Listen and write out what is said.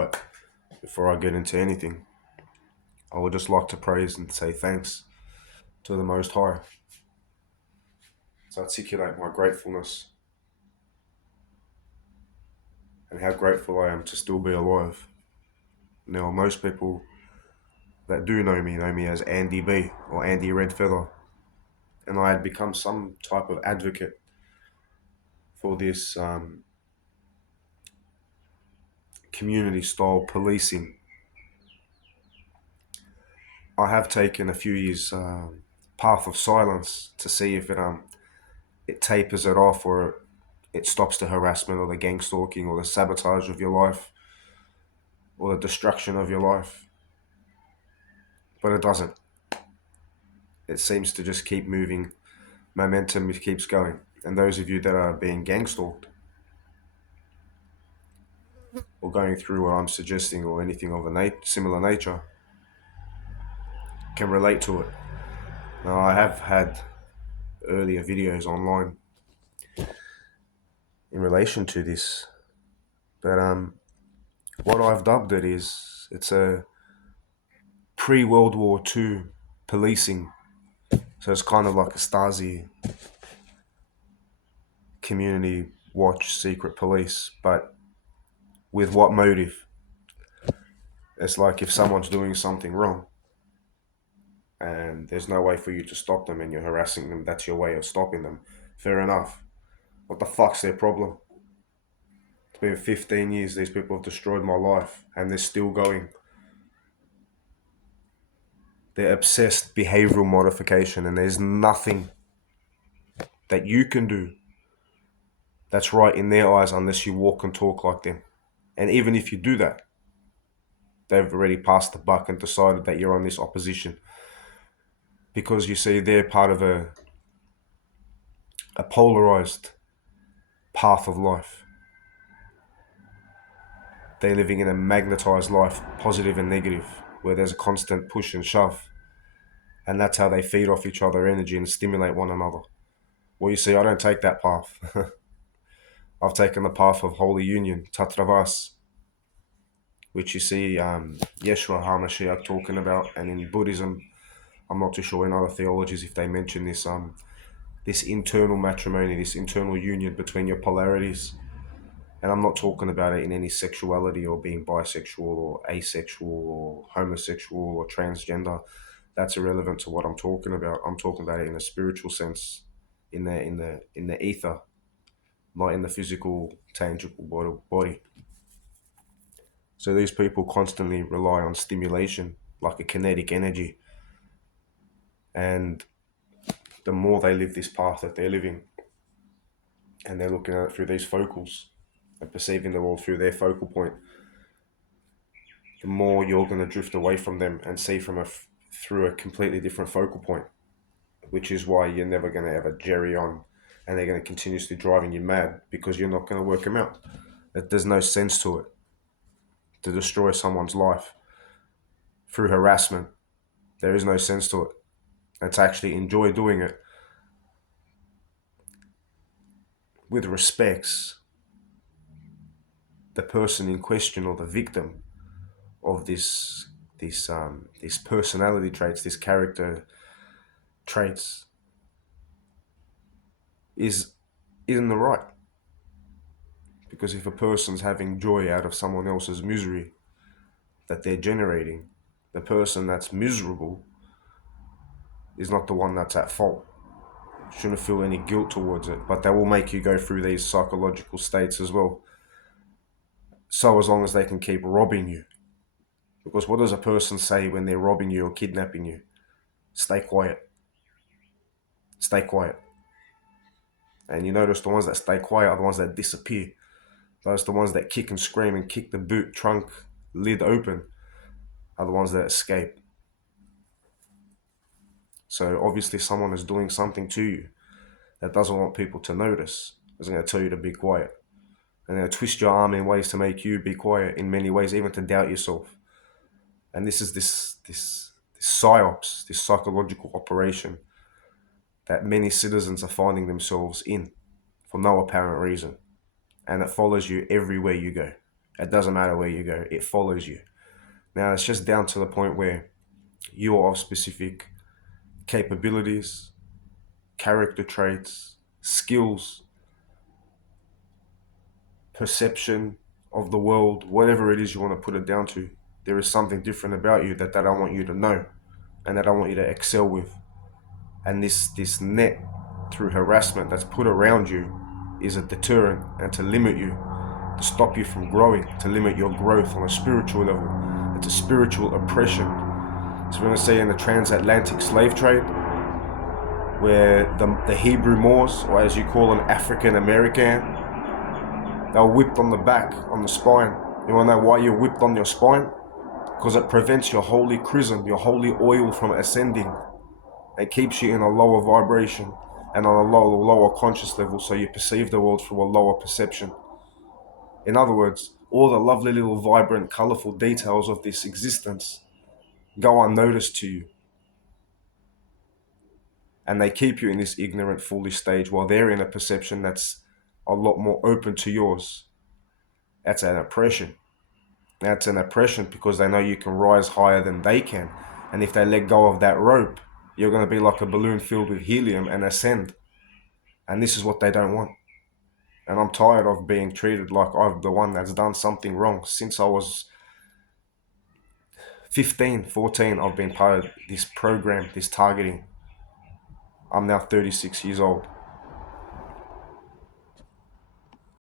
right, before I get into anything, I would just like to praise and say thanks to the Most High, to articulate my gratefulness and how grateful I am to still be alive. Now, most people that do know me as Andy B or Andy Red Feather, and I had become some type of advocate for this community style policing. I have taken a few years path of silence to see if it tapers it off, or it stops the harassment or the gang stalking or the sabotage of your life or the destruction of your life. But it doesn't. It seems to just keep moving. Momentum keeps going. And those of you that are being gang stalked or going through what I'm suggesting or anything of a similar nature can relate to it. Now, I have had earlier videos online in relation to this, but what I've dubbed it is it's a pre-World War II policing. So it's kind of like a Stasi community watch secret police, but with what motive? It's like if someone's doing something wrong and there's no way for you to stop them and you're harassing them, that's your way of stopping them. Fair enough. What the fuck's their problem? It's been 15 years, these people have destroyed my life and they're still going. They're obsessed behavioral modification, and there's nothing that you can do that's right in their eyes unless you walk and talk like them. And even if you do that, they've already passed the buck and decided that you're on this opposition. Because you see, they're part of a polarized path of life. They're living in a magnetized life, positive and negative, where there's a constant push and shove. And that's how they feed off each other energy and stimulate one another. Well, you see, I don't take that path. I've taken the path of holy union, tatravas, which you see Yeshua HaMashiach talking about. And in Buddhism, I'm not too sure in other theologies if they mention this internal matrimony, this internal union between your polarities. And I'm not talking about it in any sexuality or being bisexual or asexual or homosexual or transgender. That's irrelevant to what I'm talking about. I'm talking about it in a spiritual sense, in the ether, not in the physical, tangible body. So these people constantly rely on stimulation, like a kinetic energy. And the more they live this path that they're living, and they're looking at it through these focals and perceiving the world through their focal point, the more you're going to drift away from them and see through a completely different focal point, which is why you're never going to ever jerry on, and they're going to continuously driving you mad because you're not going to work them out. There's no sense to it to destroy someone's life through harassment. There is no sense to it. And to actually enjoy doing it with respects the person in question or the victim of these personality traits, these character traits, is in the right. Because if a person's having joy out of someone else's misery that they're generating, the person that's miserable is not the one that's at fault. Shouldn't feel any guilt towards it, but they will make you go through these psychological states as well. So as long as they can keep robbing you. Because what does a person say when they're robbing you or kidnapping you? Stay quiet. Stay quiet. And you notice the ones that stay quiet are the ones that disappear. Those are the ones that kick and scream and kick the boot trunk lid open are the ones that escape. So obviously someone is doing something to you that doesn't want people to notice. Is going to tell you to be quiet. And they'll twist your arm in ways to make you be quiet in many ways, even to doubt yourself. And this is this psyops, this psychological operation that many citizens are finding themselves in for no apparent reason. And it follows you everywhere you go. It doesn't matter where you go, it follows you. Now it's just down to the point where you are of specific capabilities, character traits, skills, perception of the world, whatever it is you want to put it down to. There is something different about you that I want you to know and that I want you to excel with. And this net through harassment that's put around you is a deterrent and to limit you, to stop you from growing, to limit your growth on a spiritual level. It's a spiritual oppression. So we're going to say in the transatlantic slave trade, where the Hebrew Moors, or as you call an African American, they were whipped on the back, on the spine. You want to know why you're whipped on your spine? Because it prevents your holy chrism, your holy oil from ascending. It keeps you in a lower vibration and on a lower conscious level, so you perceive the world from a lower perception. In other words, all the lovely little vibrant, colorful details of this existence go unnoticed to you. And they keep you in this ignorant, foolish stage while they're in a perception that's a lot more open to yours. That's an oppression. That's an oppression because they know you can rise higher than they can. And if they let go of that rope, you're going to be like a balloon filled with helium and ascend. And this is what they don't want. And I'm tired of being treated like I'm the one that's done something wrong. Since I was 15, 14, I've been part of this program, this targeting. I'm now 36 years old.